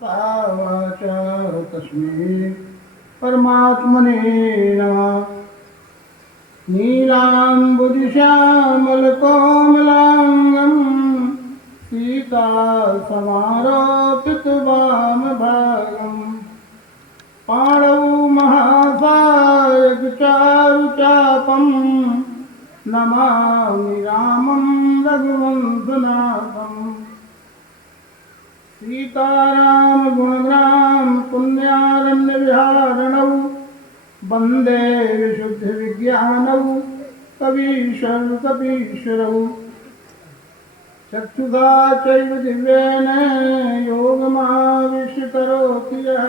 Watch तस्मै परमात्मने नमः। नीलाम्बुजश्यामलकोमलाङ्गं सीतासमारोपितवामभागम् पाणौ महासायकचारुचापं नमामि रामं रघुवंशनाथम्। सीताराम गुणग्राम पुण्यारण्य विहारणौ वंदे विशुद्ध विज्ञानौ कवीश्वर कपीश्वरौ चक्षुषा चैव दिव्येन योगमाविष्करोति यः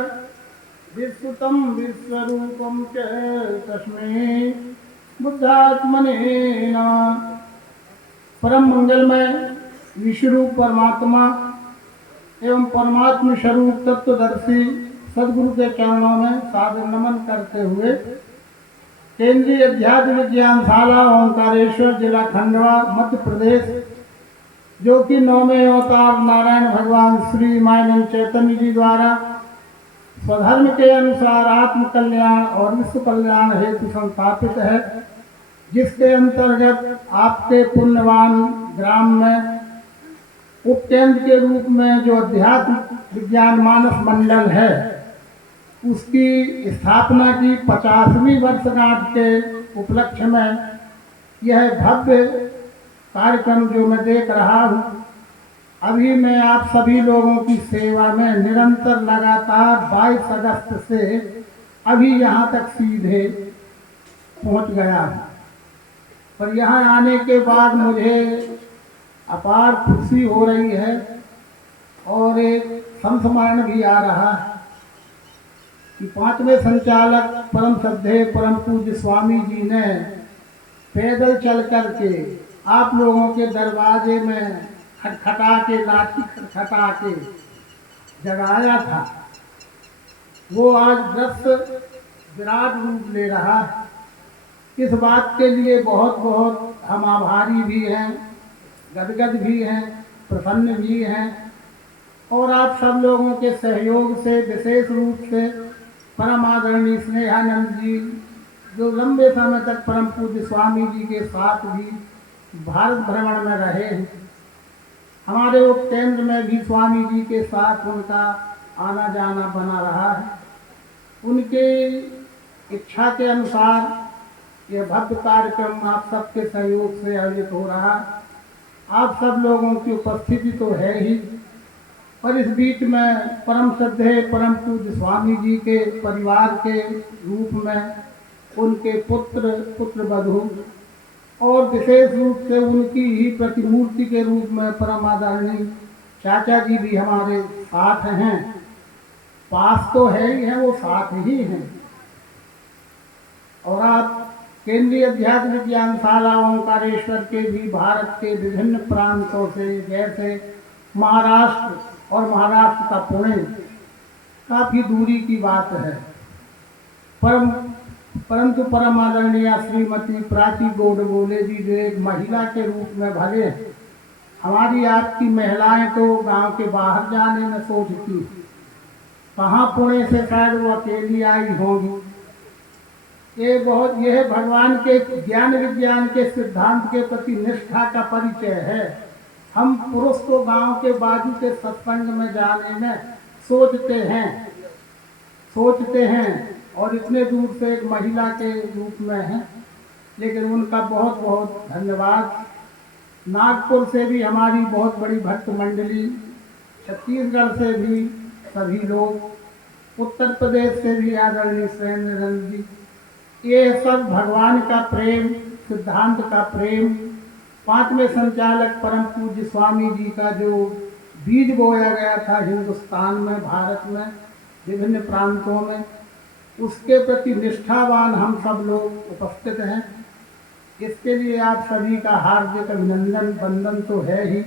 विश्रुतं विश्वरूपं च तस्मै बुद्धात्मने नमः। परम मंगलमय विश्वरूप परमात्मा एवं परमात्म स्वरूप तत्वदर्शी सदगुरु के चरणों में सादर नमन करते हुए केंद्रीय अध्यात्म विज्ञानशाला ओंकारेश्वर जिला खंडवा मध्य प्रदेश, जो कि 9वें अवतार नारायण भगवान श्री मानव चैतन्य जी द्वारा स्वधर्म के अनुसार आत्म कल्याण और विश्व कल्याण हेतु संस्थापित है, जिसके अंतर्गत आपके पुण्यवान ग्राम में उपकेंद्र के रूप में जो अध्यात्म विज्ञान मानस मंडल है, उसकी स्थापना की 50वीं वर्षगांठ के उपलक्ष्य में यह भव्य कार्यक्रम जो मैं देख रहा हूँ, अभी मैं आप सभी लोगों की सेवा में निरंतर लगातार 22 अगस्त से अभी यहाँ तक सीधे पहुँच गया हूँ। पर यहाँ आने के बाद मुझे अपार खुशी हो रही है और एक संस्मरण भी आ रहा है कि 5वें संचालक परम श्रद्धेय परम पूज्य स्वामी जी ने पैदल चल कर के आप लोगों के दरवाजे में खटखटा के लाठी खटखटा के जगाया था। वो आज दृश्य विराट रूप ले रहा है। इस बात के लिए बहुत बहुत हम आभारी भी हैं, गदगद भी हैं, प्रसन्न भी हैं। और आप सब लोगों के सहयोग से विशेष रूप से परम आदरणीय स्नेहानंद जी, जो लंबे समय तक परम पूज्य स्वामी जी के साथ भी भारत भ्रमण में रहे हैं, हमारे उपकेंद्र में भी स्वामी जी के साथ उनका आना जाना बना रहा है। उनके इच्छा के अनुसार यह भव्य कार्यक्रम आप सबके सहयोग से आयोजित हो रहा है। आप सब लोगों की उपस्थिति तो है ही, पर इस बीच में परम श्रद्धेय परम पूज्य स्वामी जी के परिवार के रूप में उनके पुत्र वधू और विशेष रूप से उनकी ही प्रतिमूर्ति के रूप में परम आदरणीय चाचा जी भी हमारे साथ हैं। पास तो है ही हैं, वो साथ ही हैं। और आप केंद्रीय अध्यात्म विज्ञानशाला ओंकारेश्वर के भी भारत के विभिन्न प्रांतों से, जैसे महाराष्ट्र और महाराष्ट्र का पुणे, काफ़ी दूरी की बात है, परंतु परम आदरणीय श्रीमती प्राची गोडबोले जी, जो एक महिला के रूप में भले, हमारी आपकी महिलाएं तो गांव के बाहर जाने में सोचती, कहाँ पुणे से शायद वो अकेली आई होंगी। यह भगवान के ज्ञान विज्ञान के सिद्धांत के प्रति निष्ठा का परिचय है। हम पुरुष को गांव के बाजू के सत्संग में जाने में सोचते हैं और इतने दूर से एक महिला के रूप में हैं, लेकिन उनका बहुत बहुत धन्यवाद। नागपुर से भी हमारी बहुत बड़ी भक्त मंडली, छत्तीसगढ़ से भी सभी लोग, उत्तर प्रदेश से भी आदरणीय सुरेंद्र जी, ये सब भगवान का प्रेम, सिद्धांत का प्रेम, 5वें संचालक परम पूज्य स्वामी जी का जो बीज बोया गया था हिंदुस्तान में, भारत में, विभिन्न प्रांतों में, उसके प्रति निष्ठावान हम सब लोग उपस्थित हैं। इसके लिए आप सभी का हार्दिक अभिनंदन वंदन तो है ही।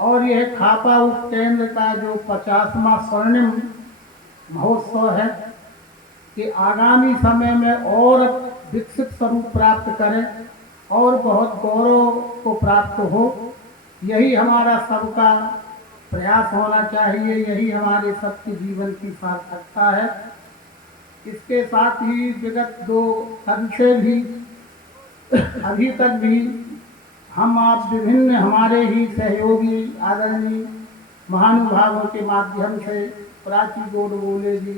और यह खापा उपकेंद्र का जो 50वां स्वर्णिम महोत्सव है, कि आगामी समय में और विकसित स्वरूप प्राप्त करें और बहुत गौरव को प्राप्त हो, यही हमारा सबका प्रयास होना चाहिए, यही हमारे सबके जीवन की सार्थकता है। इसके साथ ही विगत 2 साल से भी अभी तक भी हम आप विभिन्न हमारे ही सहयोगी आदरणीय महानुभावों के माध्यम से प्राची गोडबोले जी,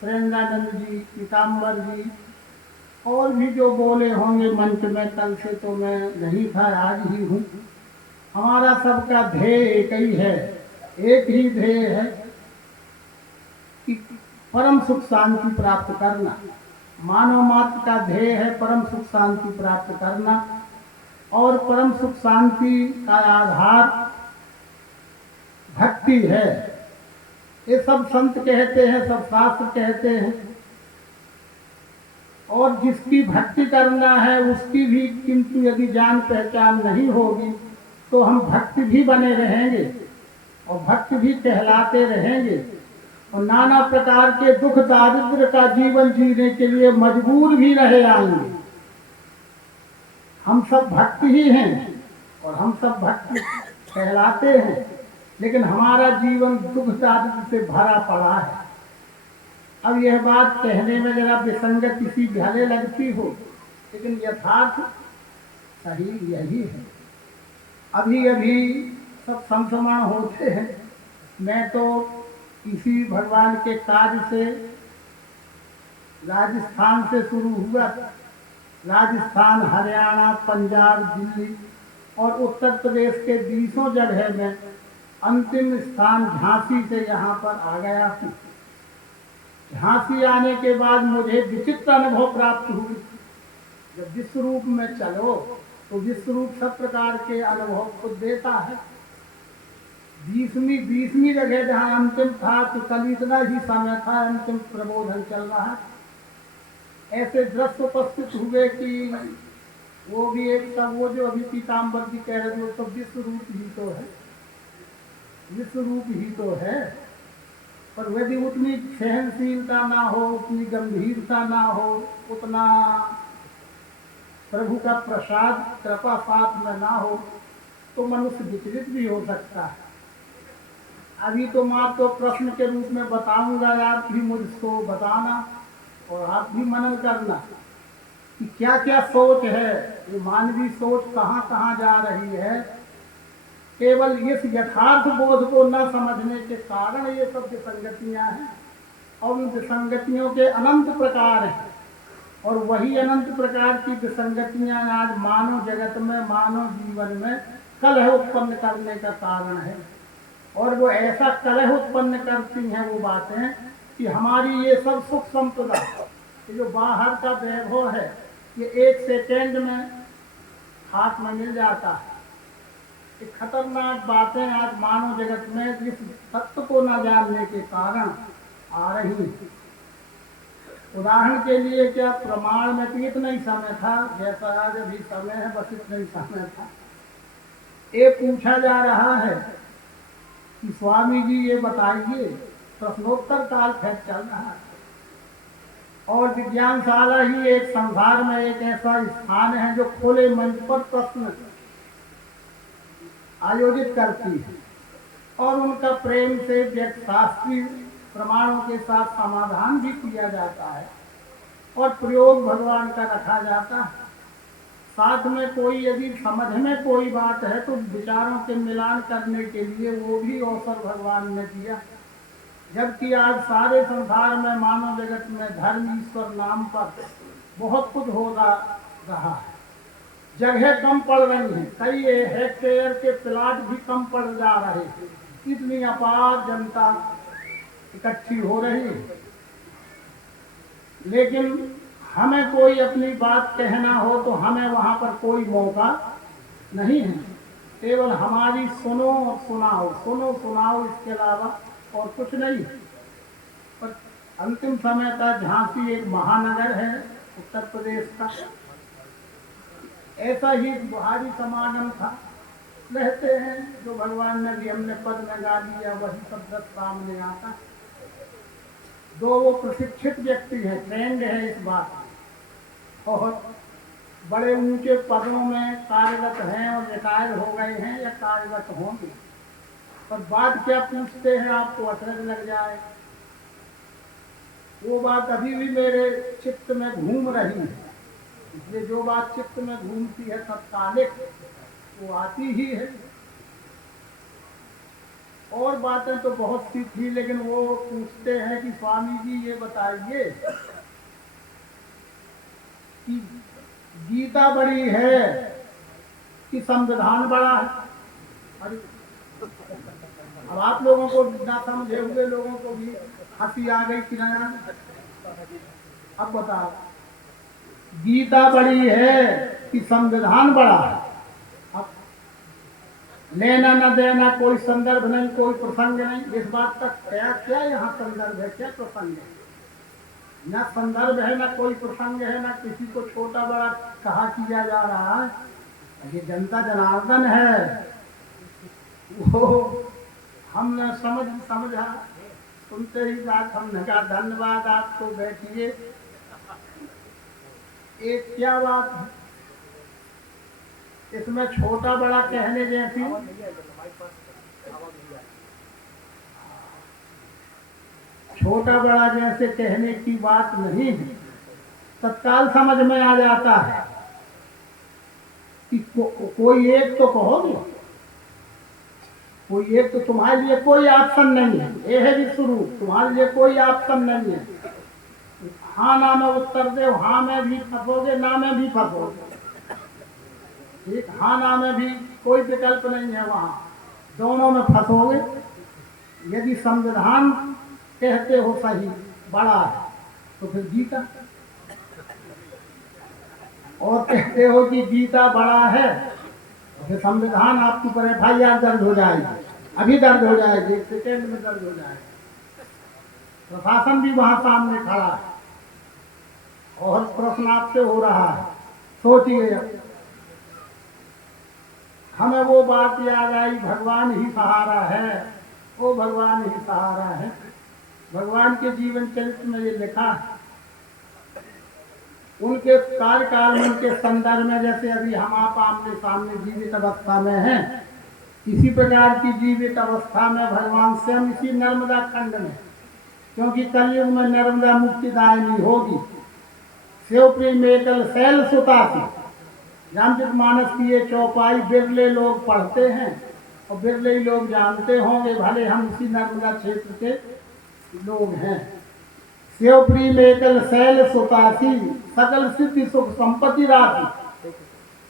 सुरेंद्रानंद जी, पीताम्बर जी और भी जो बोले होंगे मंच में, कल से तो मैं नहीं था, आज ही हूँ। हमारा सबका ध्येय एक ही है, एक ही ध्येय है कि परम सुख शांति प्राप्त करना। मानव मात्र का ध्येय है परम सुख शांति प्राप्त करना, और परम सुख शांति का आधार भक्ति है। ये सब संत कहते हैं, सब शास्त्र कहते हैं। और जिसकी भक्ति करना है उसकी भी किंतु यदि जान पहचान नहीं होगी तो हम भक्त भी बने रहेंगे और भक्त भी कहलाते रहेंगे और नाना प्रकार के दुख दारिद्र का जीवन जीने के लिए मजबूर भी रहे आएंगे। हम सब भक्त ही हैं और हम सब भक्त कहलाते हैं, लेकिन हमारा जीवन दुख दारिद्र से भरा पड़ा है। अब यह बात कहने में जरा विसंगत किसी भले लगती हो, लेकिन यथार्थ सही यही है। अभी अभी सब संक्रमण होते हैं। मैं तो इसी भगवान के कार्य से राजस्थान से शुरू हुआ। राजस्थान, हरियाणा, पंजाब, दिल्ली और उत्तर प्रदेश के 20 जगह में अंतिम स्थान झांसी से यहाँ पर आ गया हूँ। झांसी आने के बाद मुझे विचित्र अनुभव प्राप्त हुई। जब विश्व रूप में चलो तो विश्व रूप सब प्रकार के अनुभव खुद देता है। 20वीं जगह जहाँ अंतिम था तो कल इतना ही समय था, अंतिम प्रबोधन चल रहा है। ऐसे दृश्य उपस्थित हुए कि वो भी एक सब, वो जो अभी पीताम्बर जी कह रहे थे, तो विश्व रूप ही तो है, विश्व रूप ही तो है। पर यदि उतनी सहनशीलता ना हो, उतनी गंभीरता ना हो, उतना प्रभु का प्रसाद कृपा साथ में ना हो तो मनुष्य विचलित भी हो सकता है। अभी तो मात्र तो प्रश्न के रूप में बताऊंगा, आप भी मुझको बताना और आप भी मनन करना कि क्या क्या सोच है, ये मानवीय सोच कहाँ कहाँ जा रही है। केवल इस यथार्थ बोध को न समझने के कारण ये सब विसंगतियां हैं, और उन विसंगतियों के अनंत प्रकार हैं। और वही अनंत प्रकार की विसंगतियां आज मानव जगत में, मानव जीवन में कलह उत्पन्न करने का कारण है। और वो ऐसा कलह उत्पन्न करती हैं वो बातें कि हमारी ये सब सुख संपदा, ये जो बाहर का वैभव है, ये 1 सेकेंड में हाथ में मिल जाता है। ये खतरनाक बातें आज मानव जगत में इस तत्व को न जानने के कारण आ रही हैं। उदाहरण के लिए क्या प्रमाण में तो इतना ही समय था, जैसा आज अभी समय है बस इतना ही समय था। ये पूछा जा रहा है कि स्वामी जी ये बताइए, प्रश्नोत्तर काल फिर चल रहा है और विज्ञानशाला ही एक संसार में एक ऐसा स्थान है जो खुले मंच पर प्रश्न आयोजित करती है और उनका प्रेम से शास्त्रीय प्रमाणों के साथ समाधान भी किया जाता है और प्रयोग भगवान का रखा जाता है। साथ में कोई यदि समझ में कोई बात है तो विचारों के मिलान करने के लिए वो भी अवसर भगवान ने दिया। जबकि आज सारे संसार में, मानव जगत में धर्म ईश्वर नाम पर बहुत कुछ हो रहा है। जगह कम पड़ रही है, कई हेक्टेयर के प्लाट भी कम पड़ जा रहे हैं। इतनी अपार जनता इकट्ठी हो रही है, लेकिन हमें कोई अपनी बात कहना हो तो हमें वहाँ पर कोई मौका नहीं है। केवल हमारी सुनो और सुनाओ, सुनो सुनाओ, इसके अलावा और कुछ नहीं। पर अंतिम समय का झांसी एक महानगर है उत्तर प्रदेश का। ऐसा ही भारी समागम था। रहते हैं जो भगवान ने भी हमने पद में गा दिया, वही सब दस सामने आता। दो वो प्रशिक्षित व्यक्ति है, ट्रेंड है इस बात में, और बड़े ऊंचे पदों में कार्यरत हैं और रिटायर हो गए हैं या कार्यरत होंगे। पर बात क्या पूछते हैं आपको अचरज लग जाए। वो बात अभी भी मेरे चित्त में घूम रही है, इसलिए जो बात चित्त में घूमती है तत्कालिक वो आती ही है। और बातें तो बहुत सी थी, लेकिन वो पूछते हैं कि स्वामी जी ये बताइए कि गीता बड़ी है कि संविधान बड़ा है। अरे अब आप लोगों को ना समझे हुए लोगों को भी हंसी आ गई कि ना। अब बताओ, गीता बड़ी है कि संविधान बड़ा है। अब लेना न देना कोई संदर्भ नहीं, कोई प्रसंग नहीं। इस बात तक क्या क्या यहाँ संदर्भ है, क्या प्रसंग है? न संदर्भ है, न कोई प्रसंग है, न किसी को छोटा बड़ा कहा किया जा रहा है। ये जनता जनार्दन है, वो हमने समझा। सुनते ही बात हमने कहा धन्यवाद आपको, बैठिए। एक क्या बात है इसमें छोटा बड़ा कहने जैसी, छोटा बड़ा जैसे कहने की बात नहीं है। तत्काल समझ में आ जाता है कि कोई एक तो कहोगे, कोई एक तो तुम्हारे लिए कोई ऑप्शन नहीं है। ये है भी शुरू, तुम्हारे लिए कोई ऑप्शन नहीं है। हाँ ना में उत्तर दे, हाँ में भी फंसोगे, ना में भी फंसोगे। ठीक, हाँ ना में भी कोई विकल्प नहीं है, वहां दोनों में फंसोगे। यदि संविधान कहते हो सही बड़ा है तो फिर गीता, और कहते हो कि गीता बड़ा है तो फिर संविधान आपके ऊपर FIR दर्ज हो जाएगी। अभी दर्ज हो जाएगी, 1 सेकेंड में दर्ज हो जाएगी। प्रशासन भी वहां सामने खड़ा है और प्रश्न आपसे हो रहा है। सोचिए, हमें वो बात याद आई, भगवान ही सहारा है, वो भगवान ही सहारा है। भगवान के जीवन चरित्र में ये लिखा है, उनके कार्यकाल में, उनके संदर्भ में, जैसे अभी हम आप आमने सामने जीवित अवस्था में हैं, इसी प्रकार की जीवित अवस्था में भगवान स्वयं इसी नर्मदा खंड में, क्योंकि कलयुग में नर्मदा मुक्तिदायिनी होगी। शिवप्रिय मेकल शैल सुतासी, रामचरितमानस की ये चौपाई बिरले लोग पढ़ते हैं और बिरले ही लोग जानते होंगे, भले हम इसी नर्मदा क्षेत्र के लोग हैं। शिवप्रिय मेकल शैल सुतासी, सकल सिद्धि सुख संपत्ति राशि।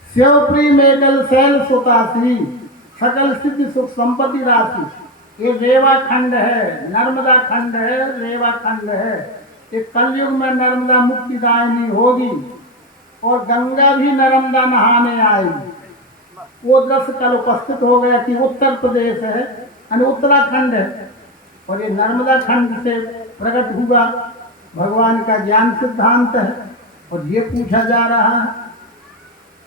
शिवप्रिय मेकल शैल सुतासी, सकल सिद्धि सुख संपत्ति राशि। ये रेवा खंड है, नर्मदा खंड है, रेवा खंड है। ये कलयुग में नर्मदा मुक्तिदायिनी होगी और गंगा भी नर्मदा नहाने आएगी। वो दृश्य कल उपस्थित हो गया कि उत्तर प्रदेश है यानी उत्तराखंड है और ये नर्मदा खंड से प्रकट हुआ। भगवान का ज्ञान सिद्धांत है और ये पूछा जा रहा है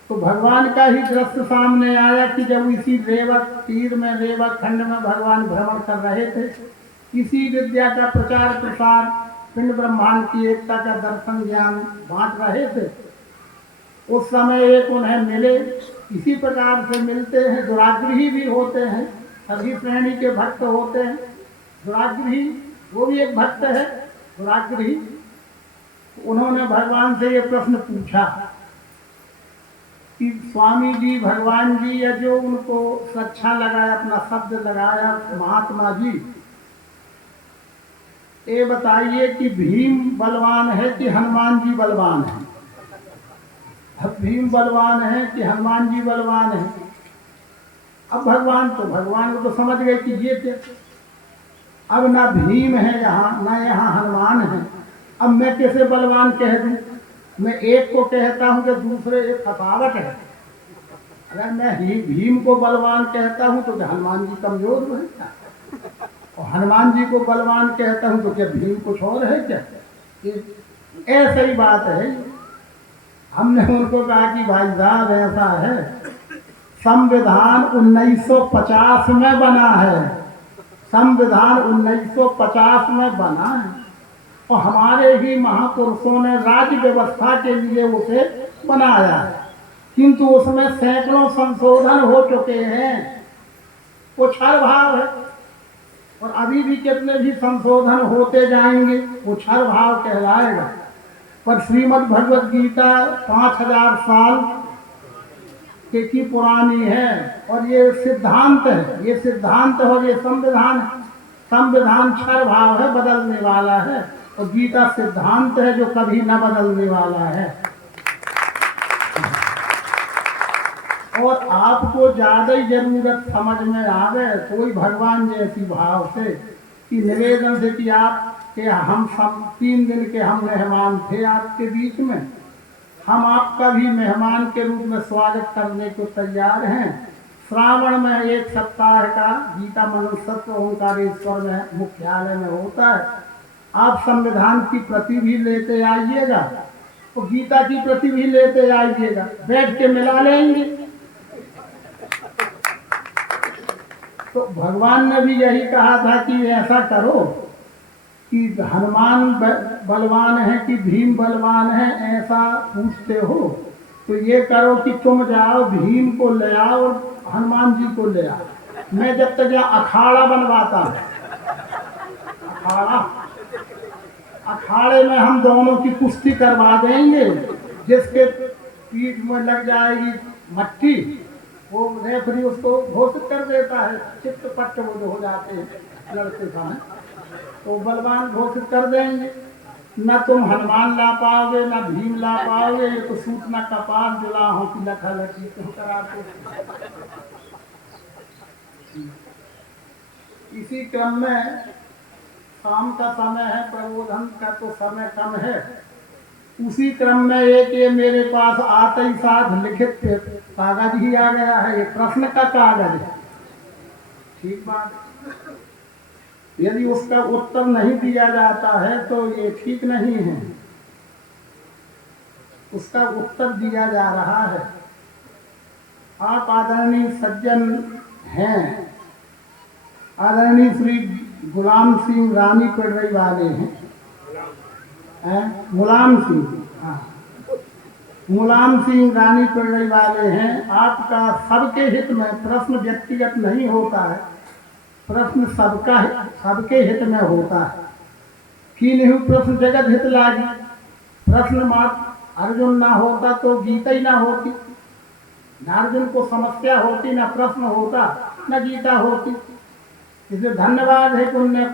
तो भगवान का ही दृश्य सामने आया कि जब इसी रेवक तीर में, रेवक खंड में भगवान भ्रमण कर रहे थे, इसी विद्या का प्रचार प्रसार, पिंड ब्रह्मांड की एकता का दर्शन ज्ञान बांट रहे थे। उस समय एक उन्हें मिले, इसी प्रकार से मिलते हैं। दुराग्रही भी होते हैं, सभी श्रेणी के भक्त होते हैं। दुराग्रही वो भी एक भक्त है, दुराग्रही। उन्होंने भगवान से ये प्रश्न पूछा कि स्वामी जी, भगवान जी, या जो उनको अच्छा लगाया, अपना शब्द लगाया महात्मा जी, ये बताइए कि भीम बलवान है कि हनुमान जी बलवान है? अब भीम बलवान है कि हनुमान जी बलवान है? अब भगवान को तो समझ गए कि ये क्या, अब ना भीम है यहाँ, ना यहाँ हनुमान है। अब मैं कैसे बलवान कह दूं? मैं एक को कहता हूँ कि दूसरे एक थकावट है। अगर मैं भीम को बलवान कहता हूँ तो क्या हनुमान जी कमजोर है क्या? और हनुमान जी को बलवान कहता हूँ तो क्या भीम कुछ और है क्या? ऐसा ही बात है। हमने उनको कहा कि भाई साहब ऐसा है, संविधान 1950 में बना है, संविधान 1950 में बना है और हमारे ही महापुरुषों ने राज्य व्यवस्था के लिए उसे बनाया है, किंतु उसमें सैकड़ों संशोधन हो चुके हैं। वो क्षर भाव है। और अभी भी कितने भी संशोधन होते जाएंगे वो क्षर भाव कहलाएगा। पर श्रीमद् भगवत गीता 5000 साल की पुरानी है और ये सिद्धांत है, ये सिद्धांत और ये संविधान है। संविधान क्षर भाव है, बदलने वाला है, और गीता सिद्धांत है जो कभी न बदलने वाला है। और आपको ज्यादा ही जरूरत समझ में आ गए कोई भगवान जैसी भाव से कि निवेदन से कि आप कि हम सब 3 दिन के हम मेहमान थे आपके बीच में, हम आपका भी मेहमान के रूप में स्वागत करने को तैयार हैं। श्रावण में 1 सप्ताह का गीता मनुष्यत्व ओंकारेश्वर में मुख्यालय में होता है। आप संविधान की प्रति भी लेते आइएगा और गीता की प्रति भी लेते आइएगा, बैठ के मिला लेंगे। तो भगवान ने भी यही कहा था कि ऐसा करो कि हनुमान बलवान है कि भीम बलवान है, ऐसा पूछते हो तो ये करो कि तुम जाओ भीम को ले आओ और हनुमान जी को ले आओ। मैं जब तक यहाँ अखाड़ा बनवाता हूँ, अखाड़े में हम दोनों की कुश्ती करवा देंगे। जिसके पीठ में लग जाएगी मट्टी वो रेफरी उसको घोषित कर देता है, चित्त पट्ट वो हो जाते हैं लड़ते समय, तो बलवान घोषित कर देंगे। न तुम हनुमान ला पाओगे न भीम ला पाओगे, ये तो सूचना कपाल जुला हो कि लखा लखी क्यों कराते। इसी क्रम में शाम का समय है, प्रबोधन का तो समय कम है। उसी क्रम में एक ये मेरे पास आते ही साथ लिखित कागज ही आ गया है, ये प्रश्न का कागज है। ठीक बात, यदि उसका उत्तर नहीं दिया जाता है तो ये ठीक नहीं है। उसका उत्तर दिया जा रहा है। आप आदरणीय सज्जन हैं, आदरणीय श्री गुलाम सिंह रानी पड़रई वाले हैं, मुलायम सिंह, हाँ मुलायम सिंह रानी पड़रई वाले हैं। आपका सबके हित में, प्रश्न व्यक्तिगत नहीं होता है, प्रश्न सबके हित में होता है। कि नहीं प्रश्न जगत हित लागी, प्रश्न मात्र अर्जुन ना होता तो गीता ही ना होती, न अर्जुन को समस्या होती, न प्रश्न होता, न गीता होती। इसलिए धन्यवाद है कि उनने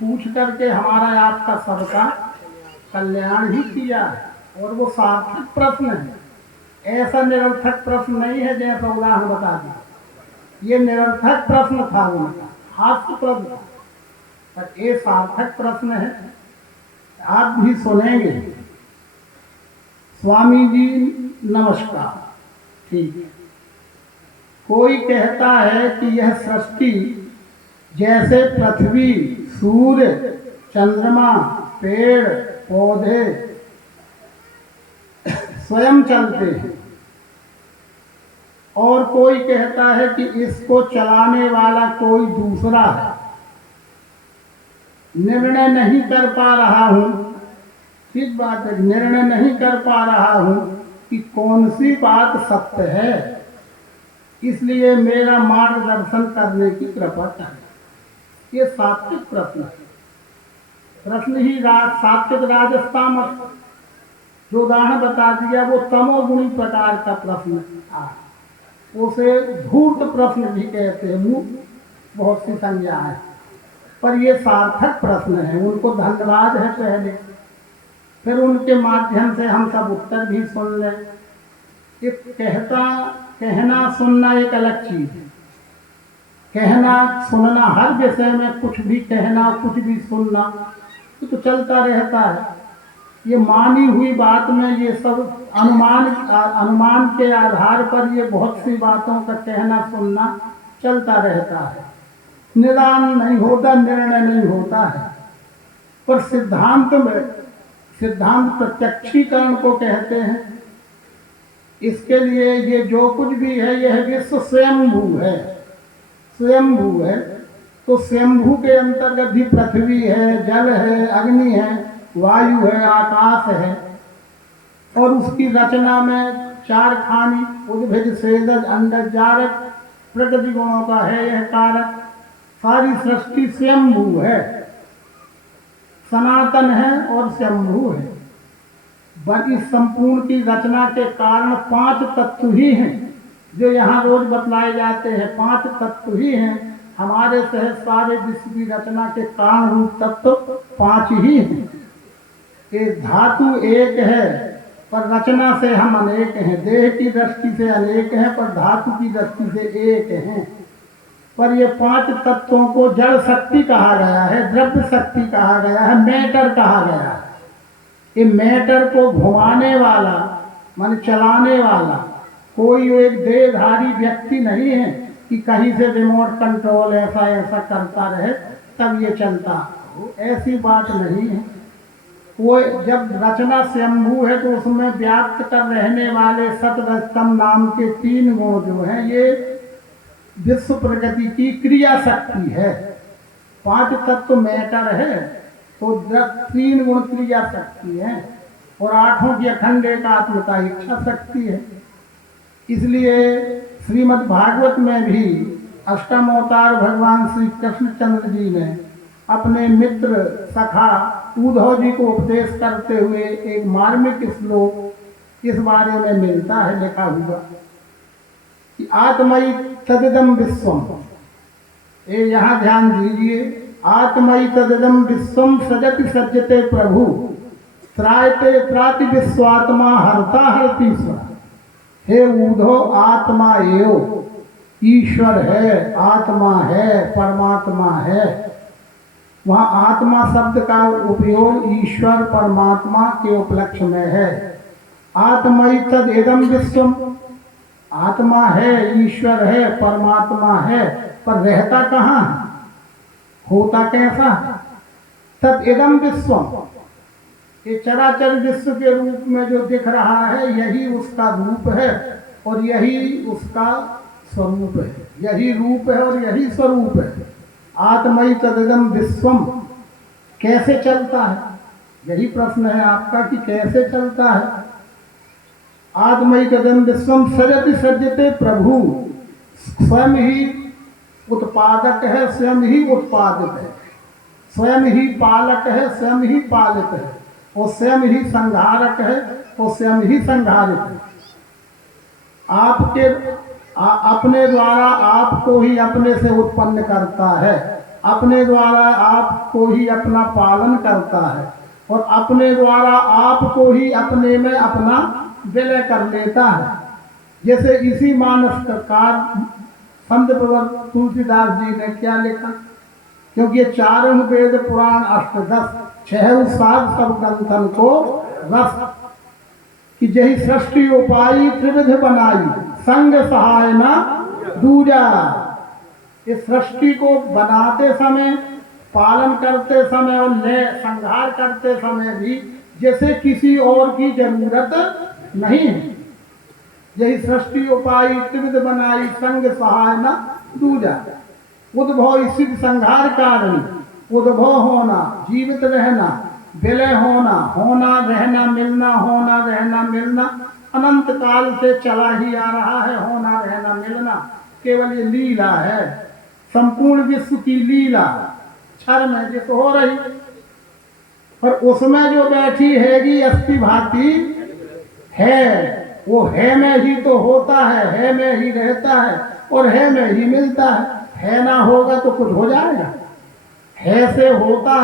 पूछ करके हमारा आपका सबका कल्याण ही किया है। और वो सार्थक प्रश्न है, ऐसा निरर्थक प्रश्न नहीं है जैसा उदाहरण बता दिया। ये निरर्थक प्रश्न था उनका, हास्य प्रश्न था, पर ये सार्थक प्रश्न है। आप भी सुनेंगे। स्वामी जी नमस्कार। ठीक है। कोई कहता है कि यह सृष्टि जैसे पृथ्वी, सूर्य, चंद्रमा, पेड़ पौधे स्वयं चलते हैं, और कोई कहता है कि इसको चलाने वाला कोई दूसरा है। निर्णय नहीं कर पा रहा हूं, ठीक बात है, निर्णय नहीं कर पा रहा हूं कि कौन सी बात सत्य है, इसलिए मेरा मार्गदर्शन करने की कृपा करें। ये सात्विक प्रश्न है। प्रश्न ही सात्विक राजस्तामस, जो उदाहरण बता दिया वो तमोगुणी प्रकार का प्रश्न था। उसे धूर्त प्रश्न भी कहते हैं, बहुत सी संज्ञा है, पर ये सार्थक प्रश्न है। उनको धन्यवाद है पहले, फिर उनके माध्यम से हम सब उत्तर भी सुन लें। एक कहना सुनना एक अलग चीज है। कहना सुनना, हर विषय में कुछ भी कहना कुछ भी सुनना तो चलता रहता है। ये मानी हुई बात में ये सब अनुमान के आधार पर ये बहुत सी बातों का कहना सुनना चलता रहता है। निदान नहीं होता, निर्णय नहीं होता है। पर सिद्धांत में, सिद्धांत प्रत्यक्षीकरण को कहते हैं। इसके लिए ये जो कुछ भी है यह विश्व स्वयंभू है, स्वयंभू है। तो स्वयंभू के अंतर्गत भी पृथ्वी है, जल है, अग्नि है, वायु है, आकाश है, और उसकी रचना में 4 खानी, उद्भिज, सेदज, अंडज, जारक, प्रकृति गुणों का है यह कारक। सारी सृष्टि स्वयंभू है, सनातन है और स्वयंभू है। बल्कि संपूर्ण की रचना के कारण 5 तत्व ही हैं जो यहाँ रोज बतलाए जाते हैं। 5 तत्व ही हैं हमारे सहित सारे विश्व की रचना के कारण रूप तत्व 5 ही हैं। ये धातु एक है पर रचना से हम अनेक हैं। देह की दृष्टि से अनेक हैं पर धातु की दृष्टि से एक हैं। पर ये 5 तत्वों को जड़ शक्ति कहा गया है, द्रव्य शक्ति कहा गया है, मैटर कहा गया है। ये मैटर को घुमाने वाला मान चलाने वाला कोई एक देहधारी व्यक्ति नहीं है कि कहीं से रिमोट कंट्रोल ऐसा ऐसा करता रहे तब ये चलता। ऐसी बात नहीं है। वो जब रचना स्वयंभू है तो उसमें व्याप्त कर रहने वाले सतरजतम नाम के 3 गुण जो हैं ये विश्व प्रगति की क्रिया शक्ति है। 5 तत्व मैटर है तो 3 गुण क्रिया शक्ति है और 8 की अखंड एकात्मता इच्छा शक्ति है। इसलिए श्रीमद् भागवत में भी अष्टम अवतार भगवान श्री कृष्णचंद्र जी ने अपने मित्र सखा उद्धव जी को उपदेश करते हुए एक मार्मिक श्लोक इस बारे में मिलता है लिखा हुआ कि आत्मयि तदिदम विश्वम। ये यहाँ ध्यान दीजिए, आत्मयि तदिदम विश्वम सजति सज्जते प्रभु त्रायते प्राति विश्वात्मा हरता हरतीश्वर। हे उद्धव, आत्मा एव ईश्वर है, आत्मा है, परमात्मा है। वहाँ आत्मा शब्द का उपयोग ईश्वर परमात्मा के उपलक्ष्य में है। आत्मयि तद एदम विश्वम, आत्मा है, ईश्वर है, परमात्मा है, पर रहता कहाँ, होता कैसा? तद एदम विश्वम, ये चराचर विश्व के रूप में जो दिख रहा है यही उसका रूप है और यही उसका स्वरूप है। यही रूप है और यही स्वरूप है। आत्मयि तदिदम विश्वम कैसे चलता है, यही प्रश्न है आपका कि कैसे चलता है। आत्मयि तदिदम विश्वम सजति सज्जते प्रभु, स्वयं ही उत्पादक है, स्वयं ही उत्पादित है, स्वयं ही पालक है, स्वयं ही पालित है, वो स्वयं ही संहारक है, वो स्वयं ही संहारित है। आपके अपने द्वारा आपको ही अपने से उत्पन्न करता है, अपने द्वारा आपको ही अपना पालन करता है और अपने द्वारा आपको ही अपने में अपना विलय कर लेता है। जैसे इसी मानस कार संत प्रवर तुलसीदास जी ने क्या लिखा, क्योंकि ये 4 वेद पुराण अष्टदश 6 सात सब ग्रंथन को रस कि जही सृष्टि उपाई त्रिविध बनाई संग सहाय न दूजा। इस सृष्टि को बनाते समय, पालन करते समय और ले संहार करते समय भी जैसे किसी और की जरूरत नहीं है। यही सृष्टि उपाई त्रिविध बनाई संग सहाय न दूजा। उद्भव इसी संहार कारण, उद्भव होना, जीवित रहना, विलय होना, होना रहना मिलना, होना रहना मिलना अनंत काल से चला ही आ रहा है। होना रहना मिलना केवल ये लीला है, संपूर्ण विश्व की लीला क्षर में जिस हो रही, पर उसमें जो बैठी हैगी अस्थि भांति है, वो है में ही तो होता है में ही रहता है और है में ही मिलता है ना होगा तो कुछ हो जाएगा। है से होता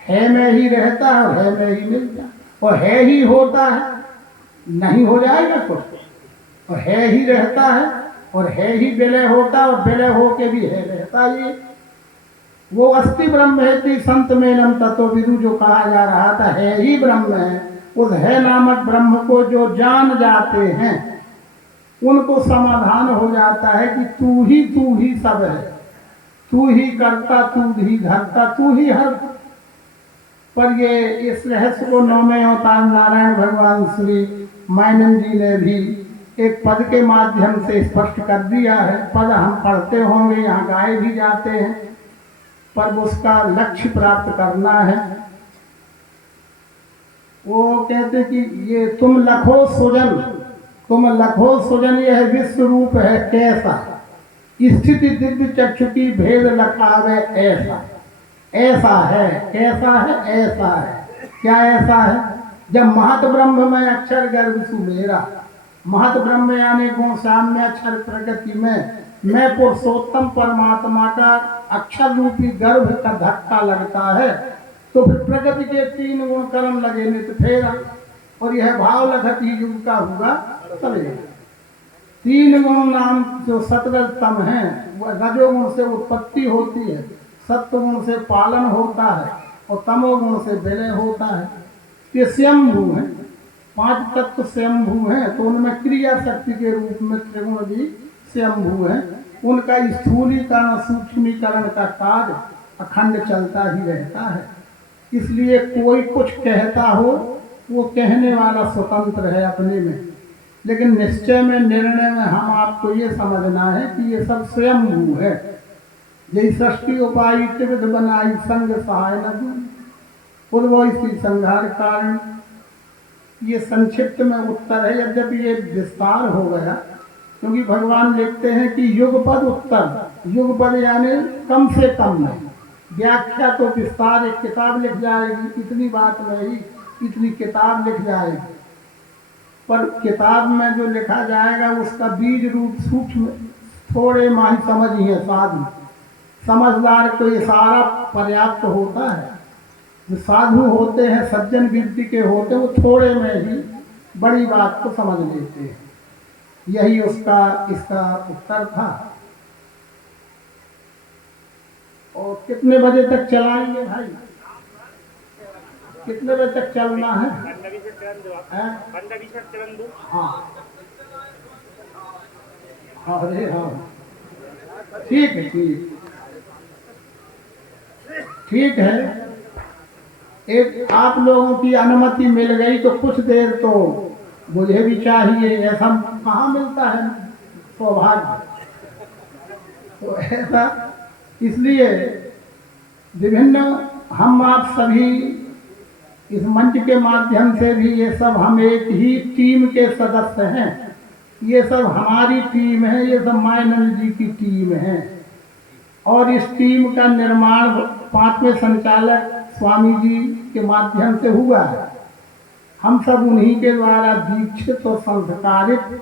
है में ही रहता है और है में ही मिलता है और है ही होता है, नहीं हो जाएगा कुछ, और है ही रहता है और है ही विलय होता है और विलय होके भी है रहता ही। वो अस्ति ब्रह्म है संत मेनम तत्व विदु जो कहा जा रहा था, है ही ब्रह्म है। उस है नामक ब्रह्म को जो जान जाते हैं उनको समाधान हो जाता है कि तू ही सब है, तू ही करता, तू ही धरता, तू ही हर। पर ये इस रहस्य को 9वें अवतार नारायण भगवान श्री मायनन जी ने भी एक पद के माध्यम से स्पष्ट कर दिया है। पद हम पढ़ते होंगे, यहाँ गाए भी जाते हैं, पर उसका लक्ष्य प्राप्त करना है। वो कहते कि ये तुम लखो सुजन, तुम लखो सुजन, यह विश्व रूप है कैसा। स्थिति दिव्य चक्षु की भेद लखावे ऐसा। ऐसा है, कैसा है? ऐसा है। क्या ऐसा है? जब महत ब्रह्म में अक्षर गर्भ सुमेरा, महत ब्रह्म यानी गुण साम्य अक्षर प्रकृति में मैं पुरुषोत्तम परमात्मा का अक्षर रूपी गर्भ का धक्का लगता है, तो फिर प्रकृति के 3 गुण कर्म लगे नहीं तो फेरा, और यह भाव लगत ही युग का होगा चलेगा। 3 गुण नाम जो सत्वतम है, वह रजोगुण से उत्पत्ति होती है, सत्वगुण से पालन होता है और तमोगुण से विलय होता है। ये स्वयंभू है, 5 तत्व स्वयंभू हैं, तो उनमें क्रिया शक्ति के रूप में त्रिगुण भी स्वयंभू है। उनका स्थूलीकरण सूक्ष्मीकरण का कार्य अखंड चलता ही रहता है। इसलिए कोई कुछ कहता हो, वो कहने वाला स्वतंत्र है अपने में, लेकिन निश्चय में निर्णय में हम आपको ये समझना है कि ये सब स्वयंभू है। यही सृष्टि उपाय त्रिविध बनाई संग सहाय न पूर्व स्त्री संहार कारण। ये संक्षिप्त में उत्तर है, यद्यपि ये विस्तार हो गया, क्योंकि भगवान लिखते हैं कि युगपद उत्तर। युगपद यानी कम से कम में, व्याख्या तो विस्तार एक किताब लिख जाएगी, इतनी बात में ही इतनी किताब लिख जाएगी, पर किताब में जो लिखा जाएगा उसका बीज रूप सूक्ष्म थोड़े माही समझ ही है। साधु समझदार को ये सारा पर्याप्त होता है। जो साधु होते हैं, सज्जन वृत्ति के होते हैं, वो थोड़े में ही बड़ी बात को समझ लेते हैं। यही उसका इसका उत्तर था। और कितने बजे तक चलाएंगे भाई? कितने बजे तक चलना है? हाँ, अरे हाँ, ठीक है, ठीक है। एक आप लोगों की अनुमति मिल गई तो कुछ देर तो मुझे भी चाहिए, ऐसा कहाँ मिलता है सौभाग्य। तो ऐसा इसलिए विभिन्न हम आप सभी इस मंच के माध्यम से भी, ये सब हम एक ही टीम के सदस्य हैं। ये सब हमारी टीम है, ये सब मायानंद जी की टीम है। और इस टीम का निर्माण 5वें संचालक स्वामी जी के माध्यम से हुआ है। हम सब उन्हीं के द्वारा दीक्षित और संस्कारित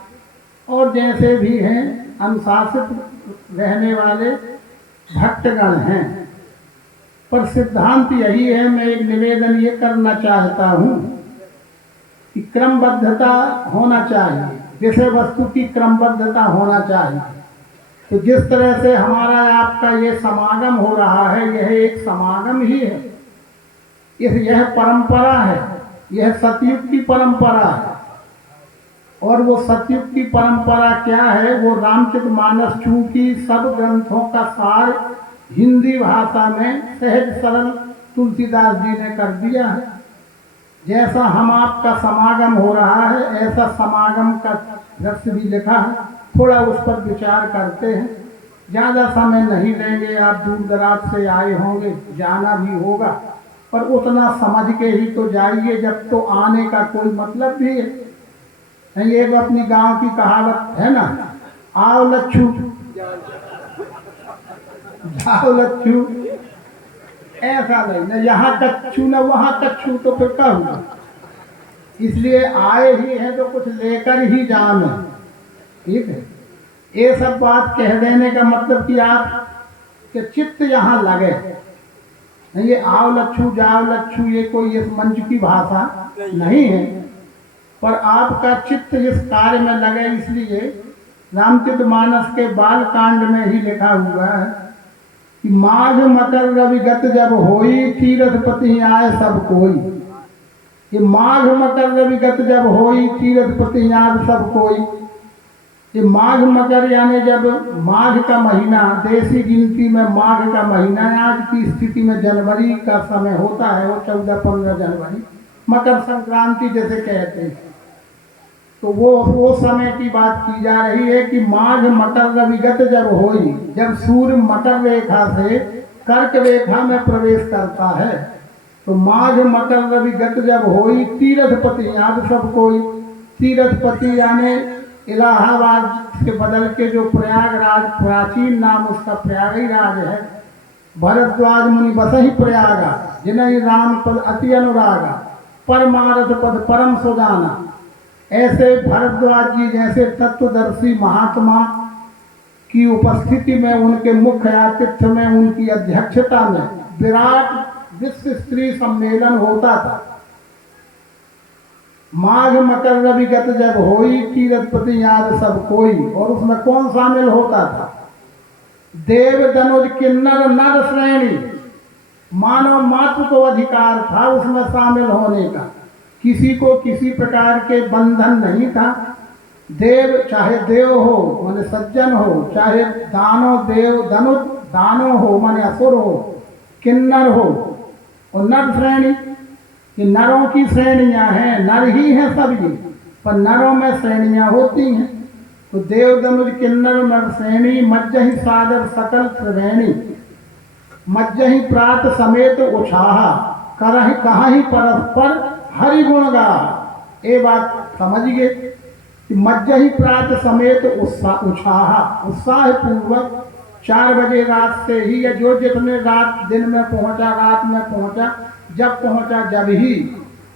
और जैसे भी हैं अनुशासित रहने वाले भक्तगण हैं। पर सिद्धांत यही है, मैं एक निवेदन ये करना चाहता हूँ कि क्रमबद्धता होना चाहिए, विषय वस्तु की क्रमबद्धता होना चाहिए। तो जिस तरह से हमारा आपका ये समागम हो रहा है, यह एक समागम ही है, यह परंपरा है, यह सतयुग की परंपरा है। और वो सतयुग की परंपरा क्या है? वो रामचरितमानस चूंकि सब ग्रंथों का सार हिंदी भाषा में सहज सरल तुलसीदास जी ने कर दिया है। जैसा हम आपका समागम हो रहा है, ऐसा समागम का दृश्य भी लिखा है। थोड़ा उस पर विचार करते हैं, ज़्यादा समय नहीं लेंगे। आप दूर दराज से आए होंगे, जाना भी होगा, पर उतना समझ के ही तो जाइए, जब तो आने का कोई मतलब भी है। ये अपनी गांव की कहावत है ना, आओ लच्छू जाओ लच्छू, ऐसा नहीं ना, यहाँ कच्छू ना वहाँ कच्छू, तो फिर क्या हुआ? इसलिए आए ही हैं तो कुछ लेकर ही जाना, ठीक है। ये सब बात कह देने का मतलब कि आप के चित्त यहाँ लगे। ये आओ लच्छू जाओ लच्छू ये कोई इस मंच की भाषा नहीं है, पर आपका चित्त इस कार्य में लगे। इसलिए रामचरितमानस के बाल कांड में ही लिखा हुआ है कि माघ मकर रविगत जब होई, तीर्थपति आए सब कोई। ये माघ मकर रविगत जब होई, तीर्थपति आए सब कोई। ये माघ मकर यानी जब माघ का महीना, देसी गिनती में माघ का महीना, आज की स्थिति में जनवरी का समय होता है, वो 14-15 जनवरी, मकर संक्रांति जैसे कहते हैं। तो वो समय की बात की जा रही है कि माघ मकर रविगत जब होई, जब सूर्य मकर रेखा से कर्क रेखा में प्रवेश करता है, तो माघ मकर रविगत जब होई, तीर्थपति याद सब कोई। तीर्थपति यानी इलाहाबाद से बदल के जो प्रयागराज, प्राचीन नाम उसका प्रयागराज है। भरद्वाज मुनि बसहि प्रयागा, जिनहि राम पद अति अनुरागा, परमारथ पद परम सुजाना। ऐसे भरद्वाज जी जैसे तत्वदर्शी महात्मा की उपस्थिति में, उनके मुख्य आतिथ्य में, उनकी अध्यक्षता में विराट विश्व स्त्री सम्मेलन होता था। माघ मकर रविगत जब होई, तीरथपति याद सब कोई। और उसमें कौन शामिल होता था? देव दनुज किन्नर नर श्रेणी, मानव मात्र को अधिकार था उसमें शामिल होने का। किसी को किसी प्रकार के बंधन नहीं था। देव चाहे देव हो माने सज्जन हो, चाहे दानो देव दनुज दानो हो माने असुर हो, किन्नर हो। और नर श्रेणी, ये नरों की श्रेणियां हैं, नर ही हैं सब ये, पर नरों में श्रेणियां होती हैं। तो देव दनुज किन्नर नर श्रेणी, मज्जहि सादर सकल त्रिवेणी, मज्जहि प्रात समेत उछाहा, करहि कहाहि परस्पर हरि गुण गा। ये बात समझिए कि मज्जहि प्रात समेत उछाहा, उत्साह पूर्वक 4 बजे रात से ही, या जो जितने रात दिन में पहुंचा, रात में पहुंचा, जब पहुंचा जब ही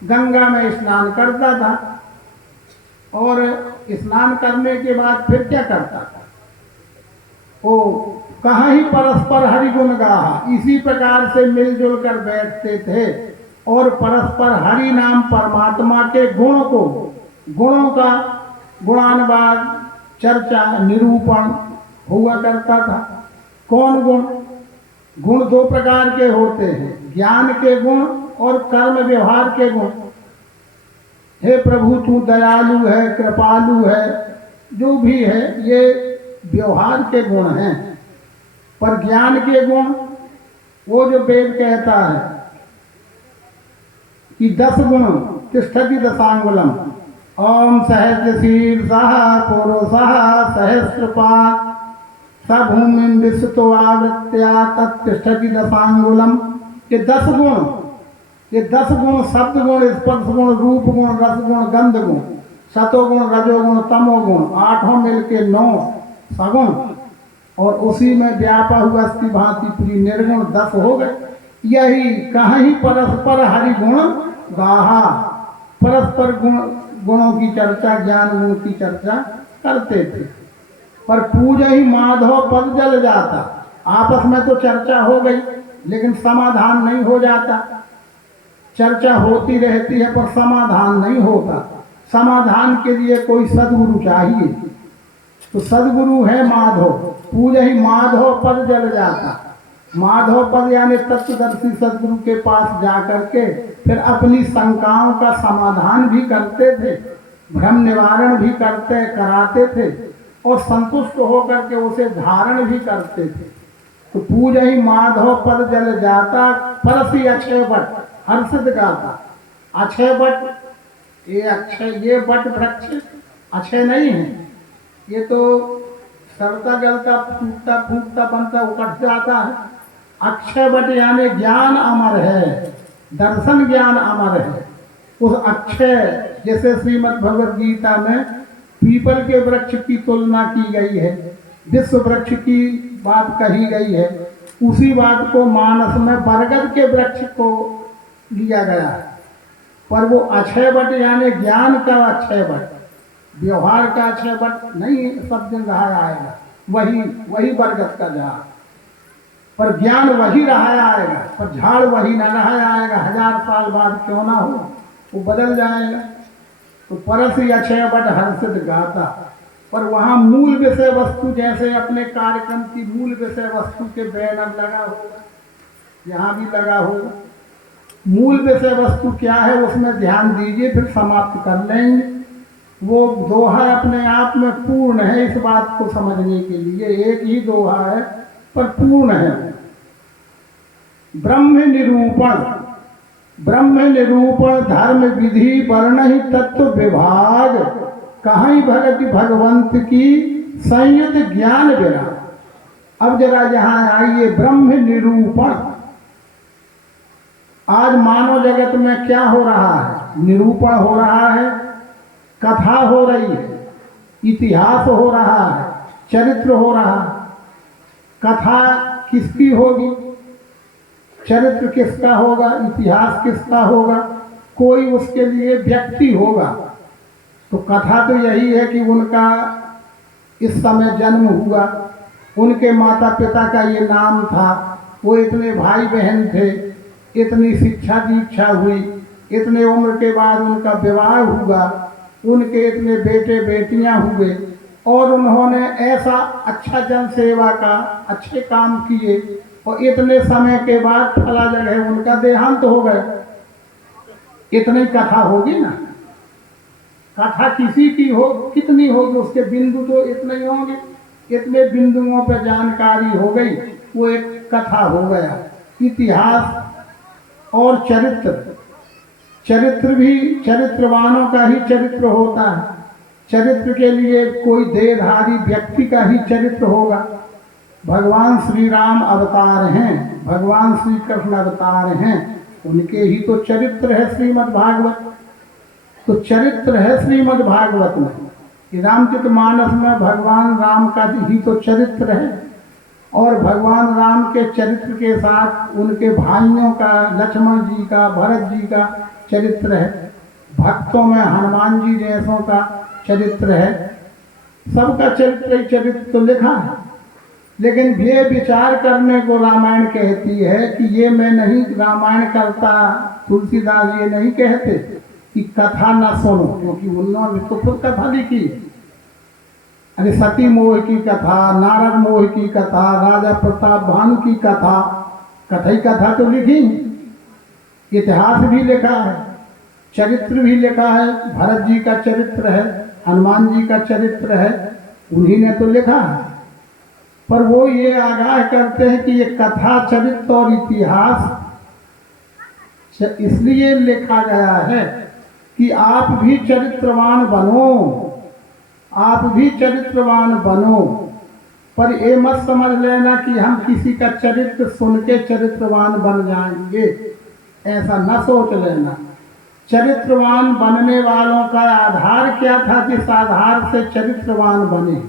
गंगा में स्नान करता था। और स्नान करने के बाद फिर क्या करता था? वो कहाँ ही परस्पर हरि गुण गाहा, इसी प्रकार से मिलजुल कर बैठते थे और परस्पर हरि नाम परमात्मा के गुण को, गुणों का गुणानुवाद, चर्चा, निरूपण हुआ करता था। कौन गुण? गुण 2 प्रकार के होते हैं, ज्ञान के गुण और कर्म व्यवहार के गुण। हे प्रभु तू दयालु है, कृपालु है, जो भी है ये व्यवहार के गुण हैं। पर ज्ञान के गुण, वो जो वेद कहता है कि 10 गुण तिष्ठति दशांगुलम, ओम सहस्र शीर्षः पुरुषः सहस्रपाद स भूमिं विश्वतो आवृत्या तत्तिष्ठति दशांगुलम। ये 10 गुण, ये 10 गुण, शब्द गुण, स्पर्श गुण, रूप गुण, रस गुण, गंध गुण, सतोगुण, रजोगुण, तमोगुण, 8 मिलके 9 सगुण, और उसी में व्यापा हुआ स्थिति भांति प्रिय निर्गुण 10 हो गए। यही कहीं परस्पर हरि गुण गाहा, परस्पर गुणों की चर्चा, ज्ञान गुण की चर्चा करते थे। पर पूजा ही माधव पद जल जाता। आपस में तो चर्चा हो गई लेकिन समाधान नहीं हो जाता। चर्चा होती रहती है पर समाधान नहीं होता। समाधान के लिए कोई सदगुरु चाहिए, तो सदगुरु है माधव। पूजा ही माधव पद जल जाता। माधव पद यानी तत्वदर्शी सदगुरु के पास जाकर के फिर अपनी शंकाओं का समाधान भी करते थे, भ्रम निवारण भी कराते थे और संतुष्ट होकर के उसे धारण भी करते थे। तो पूजा ही माधव पद जल जाता, परसी अक्षय बट हर्षित गाता। अक्षय बट, ये अक्षय, ये बट वृक्ष अक्षय नहीं है, ये तो सड़ता गलता फूटता फूटता बनता उकट जाता है। अक्षय बट यानी ज्ञान अमर है, दर्शन ज्ञान अमर है। उस अक्षय, जैसे श्रीमद् भगवद गीता में पीपल के वृक्ष की तुलना की गई है, विश्व वृक्ष की बात कही गई है, उसी बात को मानस में बरगद के वृक्ष को लिया गया है। पर वो अक्षय बट यानी ज्ञान का अक्षय बट, व्यवहार का अक्षय बट नहीं सब दिन रहा आएगा, वही बरगद का झाड़। पर ज्ञान वही रहा आएगा, पर झाड़ वही न रहा आएगा। 1000 साल बाद क्यों ना हो, वो बदल जाएगा। तो परसी अक्षय बट हर्षित गाता। पर वहाँ मूल विषय वस्तु, जैसे अपने कार्यक्रम की मूल विषय वस्तु के बैनर लगा होगा, यहाँ भी लगा होगा। मूल विषय वस्तु क्या है उसमें ध्यान दीजिए, फिर समाप्त कर लेंगे। वो दोहा अपने आप में पूर्ण है, इस बात को समझने के लिए एक ही दोहा है पर पूर्ण है। ब्रह्म निरूपण, ब्रह्म निरूपण धर्म विधि वर्ण ही तत्व विभाग, कहीं भगति भगवंत की संयुत ज्ञान विरा। अब जरा यहाँ आइए, ब्रह्म निरूपण। आज मानव जगत में क्या हो रहा है? निरूपण हो रहा है, कथा हो रही है। इतिहास हो रहा है, चरित्र हो रहा है। कथा किसकी होगी, चरित्र किसका होगा, इतिहास किसका होगा, कोई उसके लिए व्यक्ति होगा। तो कथा तो यही है कि उनका इस समय जन्म हुआ, उनके माता पिता का ये नाम था, वो इतने भाई बहन थे, इतनी शिक्षा दीक्षा हुई, इतने उम्र के बाद उनका विवाह हुआ, उनके इतने बेटे बेटियां हुए और उन्होंने ऐसा अच्छा जन सेवा का अच्छे काम किए और इतने समय के बाद फला जगह उनका देहांत हो गया। इतनी कथा होगी ना। कथा किसी की हो कितनी होगी, उसके बिंदु तो इतने ही होंगे। इतने बिंदुओं पर जानकारी हो गई, वो एक कथा हो गया। इतिहास और चरित्र, चरित्र भी चरित्रवानों का ही चरित्र होता है। चरित्र के लिए कोई देहधारी व्यक्ति का ही चरित्र होगा। भगवान श्री राम अवतार हैं, भगवान श्री कृष्ण अवतार हैं, उनके ही तो चरित्र है श्रीमद् भागवत। तो चरित्र है श्रीमद् भागवत में। रामचरितमानस में भगवान राम का ही तो चरित्र है और भगवान राम के चरित्र के साथ उनके भाइयों का, लक्ष्मण जी का, भरत जी का चरित्र है। भक्तों में हनुमान जी जैसों का चरित्र है। सबका चरित्र तो लिखा है, लेकिन ये विचार करने को रामायण कहती है कि ये मैं नहीं, रामायण करता तुलसीदास ये नहीं कहते कि कथा न सुनो, क्योंकि उन्होंने तो खुद कथा लिखी। अरे सती मोह की कथा, नारद मोह की कथा, राजा प्रताप भानु की कथा, कथा ही कथा तो लिखी। इतिहास भी लिखा है, चरित्र भी लिखा है। भरत जी का चरित्र है, हनुमान जी का चरित्र है, उन्हीं ने तो लिखा है। पर वो ये आगाह करते हैं कि ये कथा, चरित्र और इतिहास इसलिए लिखा गया है कि आप भी चरित्रवान बनो, आप भी चरित्रवान बनो। पर ये मत समझ लेना कि हम किसी का चरित्र सुन के चरित्रवान बन जाएंगे, ऐसा न सोच लेना। चरित्रवान बनने वालों का आधार क्या था, जिस आधार से चरित्रवान बने।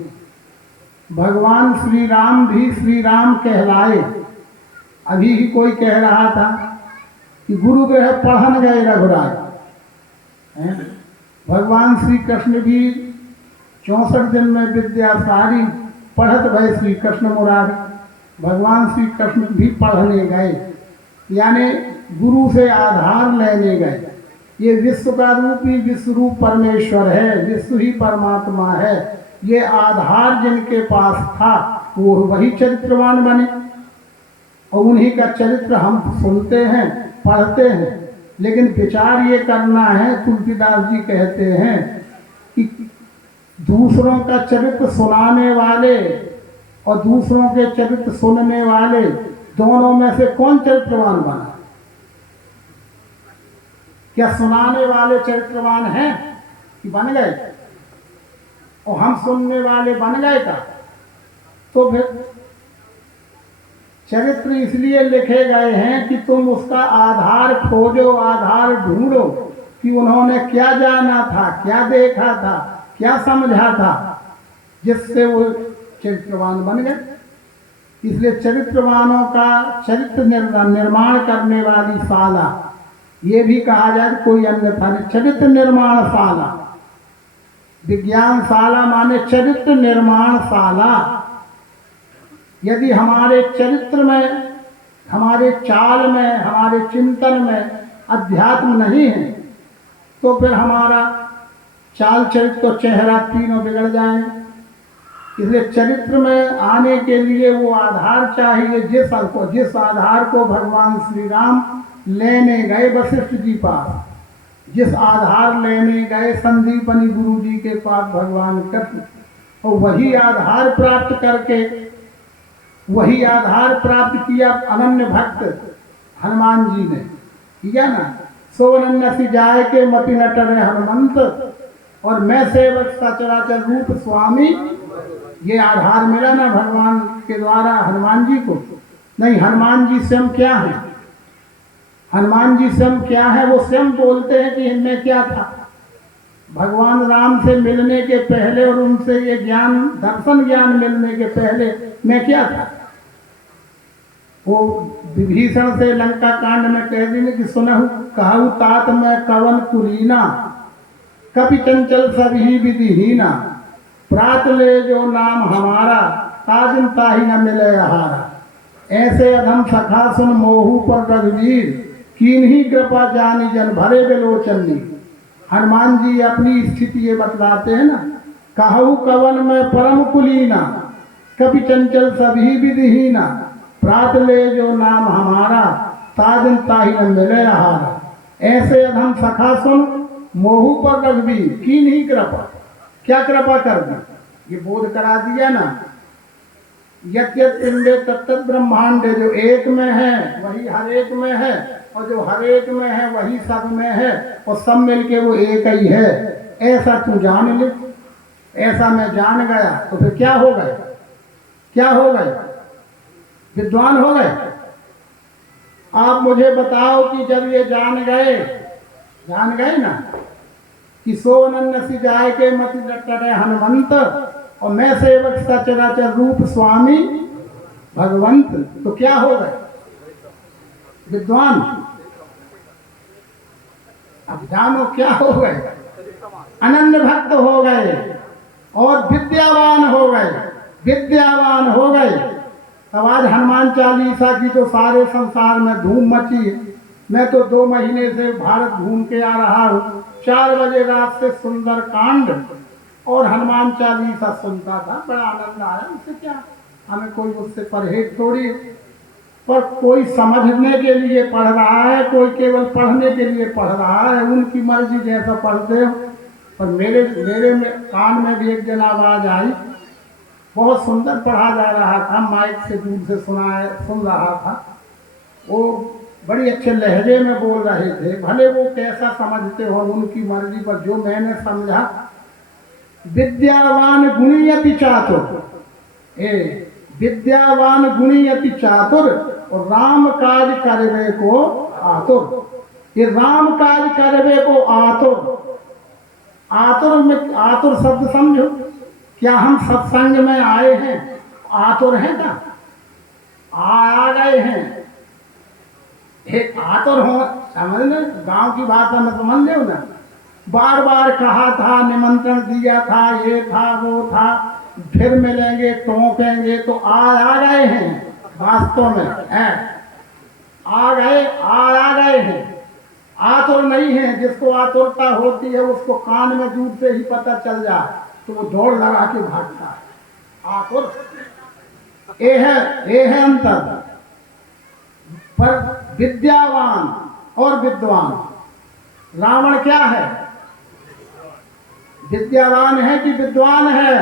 भगवान श्री राम भी श्री राम कहलाए। अभी ही कोई कह रहा था कि गुरु ग्रह पढ़न गए रघुराज। भगवान श्री कृष्ण भी 64 दिन में विद्या सारी पढ़त भय श्री कृष्ण मुरारी। भगवान श्री कृष्ण भी पढ़ने गए, यानी गुरु से आधार लेने गए। ये विश्व का रूप ही विश्व रूप परमेश्वर है, विश्व ही परमात्मा है। ये आधार जिनके पास था वो वही चरित्रवान बने और उन्हीं का चरित्र हम सुनते हैं, पढ़ते हैं। लेकिन विचार ये करना है, तुलसीदास जी कहते हैं कि दूसरों का चरित्र सुनाने वाले और दूसरों के चरित्र सुनने वाले, दोनों में से कौन चरित्रवान बना? क्या सुनाने वाले चरित्रवान हैं कि बन गए और हम सुनने वाले बन गए का? तो फिर चरित्र इसलिए लिखे गए हैं कि तुम उसका आधार खोजो, आधार ढूंढो कि उन्होंने क्या जाना था, क्या देखा था, क्या समझा था, जिससे वो चरित्रवान बन गए। इसलिए चरित्रवानों का चरित्र निर्माण करने वाली शाला, ये भी कहा जाए कोई अन्यथा नहीं, चरित्र निर्माण शाला। विज्ञान शाला माने चरित्र निर्माण शाला। यदि हमारे चरित्र में, हमारे चाल में, हमारे चिंतन में अध्यात्म नहीं है तो फिर हमारा चाल चरित्र तो चेहरा तीनों बिगड़ जाए। इसलिए चरित्र में आने के लिए वो आधार चाहिए, जिस आधार को भगवान श्री राम लेने गए वशिष्ठ जी पास, जिस आधार लेने गए संदीपनी गुरु जी के पास भगवान कृष्ण, और वही आधार प्राप्त करके, वही आधार प्राप्त किया अनन्य भक्त हनुमान जी ने किया ना। सो अनन्य सी जाए के मति न टरे हनुमंत, और मैं सेवक सचराचर रूप स्वामी। ये आधार मिला ना भगवान के द्वारा हनुमान जी को। नहीं, हनुमान जी स्वयं क्या है? हनुमान जी स्वयं क्या है? वो स्वयं बोलते हैं कि इनमें क्या था। भगवान राम से मिलने के पहले और उनसे ये ज्ञान, दर्शन ज्ञान मिलने के पहले मैं क्या था? वो विभीषण से लंका कांड में कह दी कि सुनहु कहु तात मैं कवन कुलीना, कपि चंचल सभी विधिहीना, प्रात ले जो नाम हमारा, ताजिन ताही न मिले आहारा। ऐसे अधम सखा सुन मोहू पर रघुवीर, कीन्ही कृपा जानी जन भरे बिलोचनी। हनुमान जी अपनी स्थिति ये बतलाते हैं ना, कहु कवन में परम कुलीना, कपि चंचल सभी विधिहीना, प्रात ले जो नाम हमारा, ताजन ताही न मिले आहारा। ऐसे अधम सखा सुन मोहू पर रघुवीर, कीन्ही कृपा, क्या कृपा कर दी? ये बोध करा दिया ना, यत् यत् पिंडे तत्त ब्रह्मांडे, जो एक में है वही हर एक में है, और जो हर एक में है वही सब में है, और सब मिलके वो एक ही है। ऐसा तू जान ले। ऐसा मैं जान गया तो फिर क्या हो गए? क्या हो गए? विद्वान हो गए। आप मुझे बताओ कि जब ये जान गए ना कि सो अनन्य सी जाय के मति डरे हनुमंत, और मैं सेवक सचराचर रूप स्वामी भगवंत, तो क्या हो गए? विद्वान। अब जानो क्या हो गए? अनन्य भक्त हो गए और विद्यावान हो गए। विद्यावान हो गए। अब आज हनुमान चालीसा की तो सारे संसार में धूम मची है। मैं तो 2 महीने से भारत घूम के आ रहा हूँ। 4 बजे रात से सुंदर कांड और हनुमान चालीसा सुनता था, बड़ा आनंद आया। उससे क्या, हमें कोई उससे परहेज थोड़ी है। पर कोई समझने के लिए पढ़ रहा है, कोई केवल पढ़ने के लिए पढ़ रहा है, उनकी मर्जी जैसा पढ़ते हो। पर मेरे कान में भी एक दिन आवाज आई, बहुत सुंदर पढ़ा जा रहा था, माइक से दूर से सुन रहा था। वो बड़ी अच्छे लहजे में बोल रहे थे, भले वो कैसा समझते हो उनकी मर्जी, पर जो मैंने समझा, विद्यावान गुणी अति चातुर, विद्यावान गुणी अति चातुर, और राम काज करवे को आतुर। ये राम काज करवे को आतुर, आतुर शब्द समझो। क्या हम सत्संग में आए हैं आतुर हैं क्या? आ गए हैं एक आतुर हो, समझ लो, गांव की भाषा में समझ लो ना। बार बार कहा था, निमंत्रण दिया था, ये था वो था, फिर मिलेंगे टोकेंगे, तो आ गए हैं। वास्तव में आ गए हैं। आतुर नहीं है। जिसको आतुरता होती है उसको कान में दूर से ही पता चल जाए तो वो दौड़ लगा के भागता है। आतुर ये है अंतर। पर विद्यावान और विद्वान, रावण क्या है? विद्यावान है कि विद्वान है?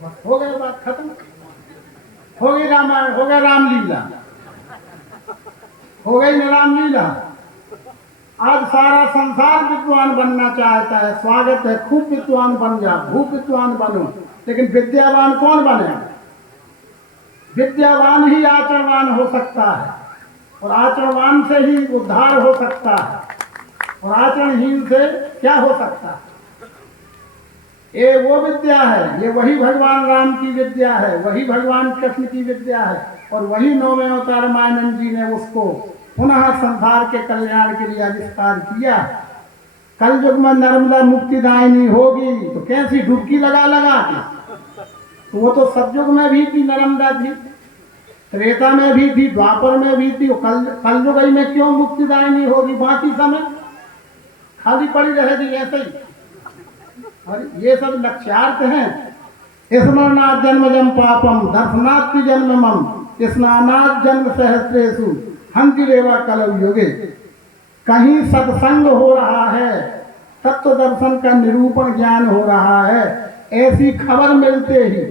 बस हो गई बात खत्म। हो गई रामायण, हो गया रामलीला, हो गई न रामलीला। आज सारा संसार विद्वान बनना चाहता है। स्वागत है, खूब विद्वान बन जा, खूब विद्वान बनो। लेकिन विद्यावान कौन बने? विद्यावान ही आचरणवान हो सकता है, और आचरणवान से ही उद्धार हो सकता है, और आचरणहीन से क्या हो सकता है? ये वो विद्या है, ये वही भगवान राम की विद्या है, वही भगवान कृष्ण की विद्या है, और वही 9वें अवतार मानंद जी ने उसको पुनः संसार के कल्याण के लिए आविष्कार किया। कल युग में नर्मदा मुक्तिदायिनी होगी तो कैसी डुबकी लगा के, तो वो तो सतयुग में भी थी, नर्मदा थी, त्रेता में भी थी, द्वापर में भी थी। कल युग में क्यों मुक्तिदायिनी होगी? बाकी समय खाली पड़ी रहेगी ऐसे ही। और ये सब लक्ष्यार्थ हैं। स्मरणात् जन्मजम पापम दर्शनात् जन्ममम स्नानात् जन्म सहस्रेषु हंति रेवा कलौ युगे। कहीं सत्संग हो रहा है, तत्व दर्शन का निरूपण ज्ञान हो रहा है, ऐसी खबर मिलते ही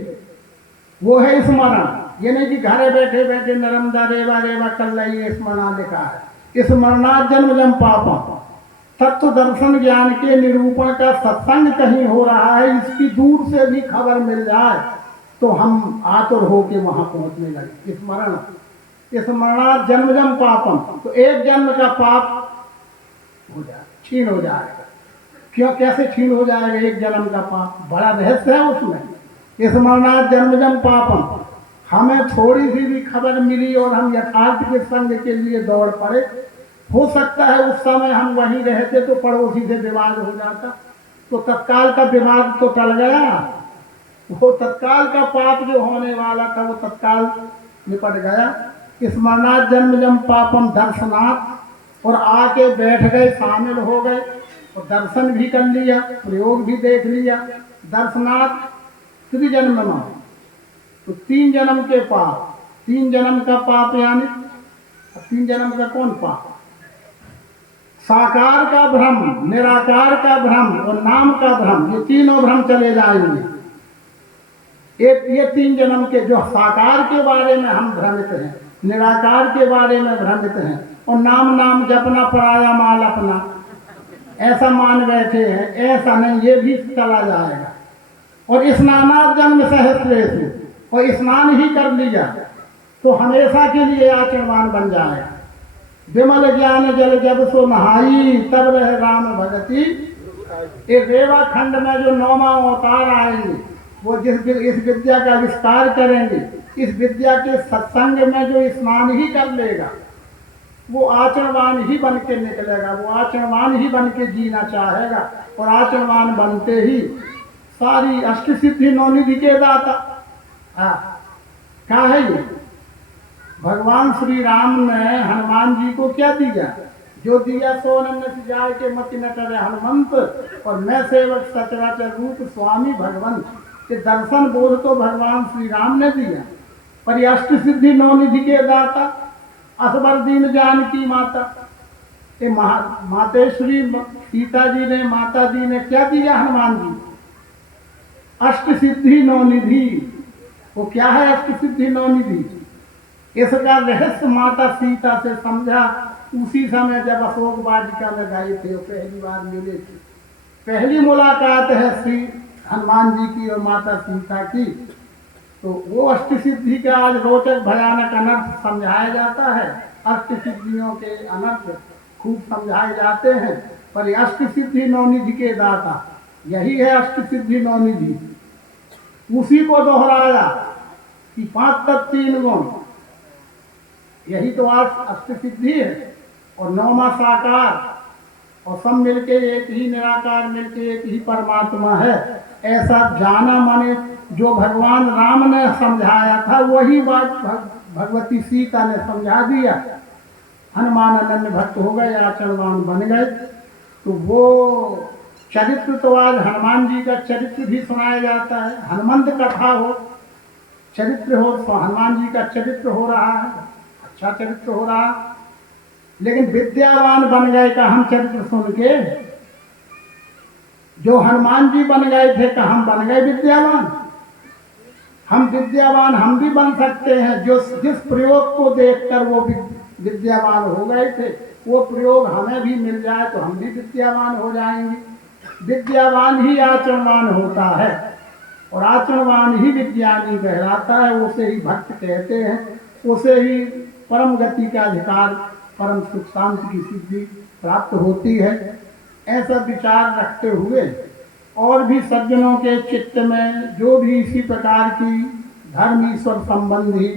वो है स्मरण। ये नहीं कि घरे बैठे बैठे नर्मदा रेवा रेवा कल ये स्मरण लिखा है। स्मरणात् जन्मजम पापम, तत्व दर्शन ज्ञान के निरूपण का सत्संग कहीं हो रहा है, इसकी दूर से भी खबर मिल जाए तो हम आतुर होके वहां पहुंचने लगे। स्मरणात् जन्मजम पापम, तो एक जन्म का पाप हो जाए, छीन हो जाएगा। क्यों, कैसे छीन हो जाएगा? एक जन्म का पाप, बड़ा रहस्य है उसमें। स्मरणात् जन्मजम पापम, हमें थोड़ी सी भी खबर मिली और हम यथार्थ के संग के लिए दौड़ पड़े, हो सकता है उस समय हम वहीं रहते तो पड़ोसी से विवाद हो जाता, तो तत्काल का विवाद तो टल गया। वो तत्काल का पाप जो होने वाला था वो तत्काल निपट गया। स्मरणात् जन्मजम पापम दर्शनात्, और आके बैठ गए, शामिल हो गए और दर्शन भी कर लिया, प्रयोग भी देख लिया। दर्शनात् त्रिजन्म, तो 3 जन्म के पाप, 3 जन्म का पाप, यानी 3 जन्म का कौन पाप? साकार का भ्रम, निराकार का भ्रम और नाम का भ्रम, ये तीनों भ्रम चले जाएंगे। ये 3 जन्म के, जो साकार के बारे में हम भ्रमित हैं, निराकार के बारे में भ्रमित हैं, और नाम जपना पराया माल अपना ऐसा मान बैठे हैं, ऐसा नहीं, ये भी चला जाएगा। और स्नानात् जन्म सहस्रेषु, और स्नान ही कर लिया तो हमेशा के लिए आचरणवान बन जाएगा। विमल ज्ञान जल जब सो नहाई, तब रह राम भगति। एक रेवा खंड में जो 9वां अवतार आएंगे, वो इस विद्या का विस्तार करेंगे, इस विद्या के सत्संग में जो स्नान ही कर लेगा वो आचरणवान ही बन के निकलेगा, वो आचरणवान ही बन के जीना चाहेगा। और आचरणवान बनते ही सारी अष्ट सिद्धि 9 निधि के दाता। क्या है ये? भगवान श्री राम ने हनुमान जी को क्या दिया? जो दिया सो अनन्य से जाय के मति न करे हनुमंत, और मैं सेवक सचराचर रूप स्वामी भगवंत। के दर्शन बोध तो भगवान श्री राम ने दिया, पर अष्ट सिद्धि 9 निधि के दाता असबर दीन जानकी माता, ये मातेश्वरी सीता जी ने, माता जी ने क्या दिया हनुमान जी? अष्ट सिद्धि 9 निधि। वो क्या है अष्ट सिद्धि 9 निधि? इसका रहस्य माता सीता से समझा उसी समय जब अशोक वाटिका में गए थे, पहली बार मिले थे। पहली मुलाकात है श्री हनुमान जी की और माता सीता की। तो वो अष्ट सिद्धि का आज रोचक भयानक अनर्थ समझाया जाता है। अष्ट सिद्धियों के अनर्थ खूब समझाए जाते हैं, पर अष्ट सिद्धि 9 निधि के दाता यही है। अष्ट सिद्धि 9 निधि उसी को दोहराया कि 5 तत्व 3 गुण, यही तो आज अष्ट सिद्धि है। और 9वां साकार, और सब मिलके एक ही निराकार, मिलके एक ही परमात्मा है, ऐसा जाना। माने जो भगवान राम ने समझाया था वही बात भगवती सीता ने समझा दिया। हनुमान अनन्य भक्त हो गए, आचरणवान बन गए। तो वो चरित्र तो आज हनुमान जी का चरित्र भी सुनाया जाता है। हनुमंत कथा हो, चरित्र हो, तो हनुमान जी का चरित्र हो रहा है, अच्छा चरित्र हो रहा। लेकिन विद्यावान बन गए का हम चरित्र सुन के, जो हनुमान जी बन गए थे का हम बन गए विद्यावान। हम विद्यावान हम भी बन सकते हैं, जो जिस प्रयोग को देखकर वो विद्यावान हो गए थे, वो प्रयोग हमें भी मिल जाए तो हम भी विद्यावान हो जाएंगे। विद्यावान ही आचरणवान होता है, और आचरणवान ही विज्ञानी कहलाता है। उसे ही भक्त कहते हैं, उसे ही परम गति का अधिकार, परम सुख शांति की सिद्धि प्राप्त होती है। ऐसा विचार रखते हुए और भी सज्जनों के चित्त में जो भी इसी प्रकार की धर्म ईश्वर संबंधी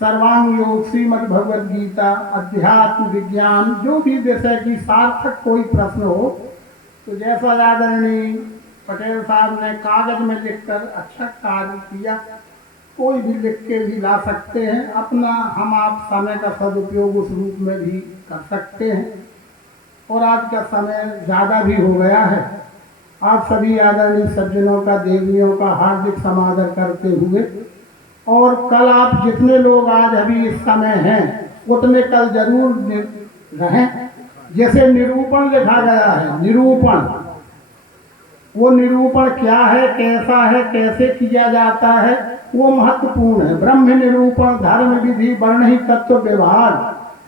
सर्वांग योग, श्रीमद् भगवद गीता, अध्यात्म विज्ञान, जो भी विषय की सार्थक कोई प्रश्न हो, तो जैसा आदरणीय पटेल साहब ने कागज में लिखकर अच्छा कार्य किया, कोई भी लिख के भी ला सकते हैं। अपना हम आप समय का सदुपयोग उस रूप में भी कर सकते हैं। और आज का समय ज़्यादा भी हो गया है। आप सभी आदरणीय सज्जनों का, देवियों का हार्दिक समादर करते हुए, और कल आप जितने लोग आज अभी इस समय हैं उतने कल जरूर रहें। जैसे निरूपण लिखा गया है, निरूपण, वो निरूपण क्या है, कैसा है, कैसे किया जाता है, वो महत्वपूर्ण है। ब्रह्म निरूपण, धर्म विधि, वर्ण ही तत्व व्यवहार,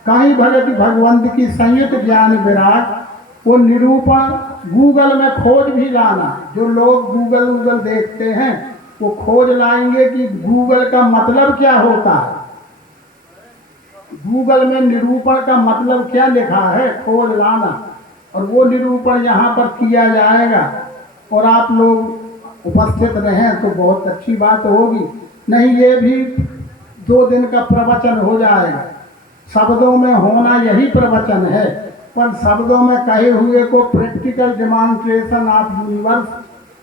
कहीं भगति भगवंत की संयुक्त ज्ञान विराट। वो निरूपण गूगल में खोज भी लाना। जो लोग गूगल देखते हैं वो खोज लाएंगे कि गूगल का मतलब क्या होता है। गूगल में निरूपण का मतलब क्या लिखा है, खोज लाना, और वो निरूपण यहाँ पर किया जाएगा और आप लोग उपस्थित रहें तो बहुत अच्छी बात होगी। नहीं, ये भी 2 दिन का प्रवचन हो जाएगा। शब्दों में होना यही प्रवचन है, पर शब्दों में कहे हुए को प्रैक्टिकल डिमॉन्स्ट्रेशन ऑफ यूनिवर्स,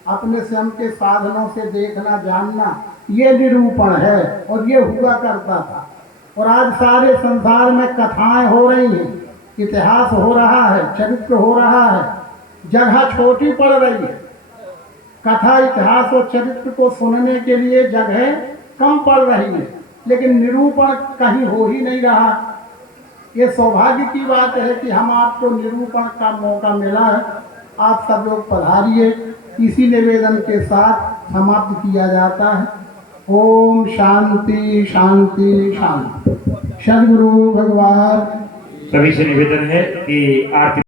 अपने स्वयं के साधनों से देखना जानना, ये निरूपण है और ये हुआ करता था। और आज सारे संसार में कथाएं हो रही हैं, इतिहास हो रहा है, चरित्र हो रहा है, जगह छोटी पड़ रही है। कथा, इतिहास और चरित्र को सुनने के लिए जगह कम पड़ रही है, लेकिन निरूपण कहीं हो ही नहीं रहा। ये सौभाग्य की बात है कि हम आपको निरूपण का मौका मिला है। आप सब लोग पधारिए। इसी निवेदन के साथ समाप्त किया जाता है। ओम शांति शांति शांति। सद्गुरु भगवान। सभी से निवेदन है कि आरती